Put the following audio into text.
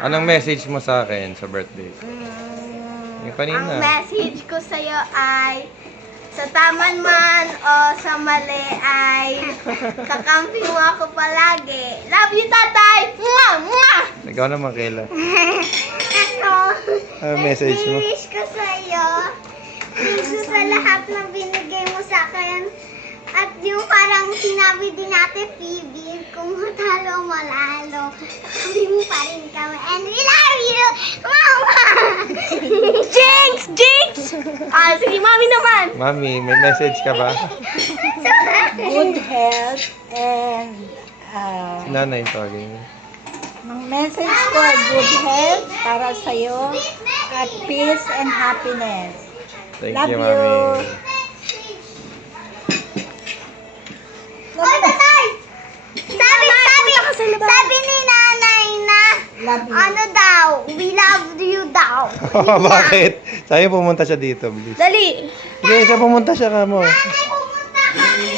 Anong message mo sa akin sa birthday? Yung kanina. Ang message ko sa'yo ay sa taman man o sa mali ay kakampi mo ako palagi. Love you, tatay! Mwah! Mwah! Ikaw naman, Kayla. Message mo? Wish ko sa'yo. Thank you sa lahat na binigay mo sa akin. At yung parang sinabi din natin, Phoebe, kung matalo, malalo. Sabi mo pa rin kami. And we love you, Mama! Jinx! Jinx! Sige, Mami naman. Mami, may message ka ba? Good health and Nanay, sorry. ang message ko ay good health para sa'yo at peace and happiness. Thank Love you, you. Mami. Oy, tatay! Sabi ni nanay na, Love you. ano daw, we love you daw. Bakit? Sa'yo pumunta siya dito, please. Dali! Sige, siya pumunta siya ka mo. Nanay, pumunta kami.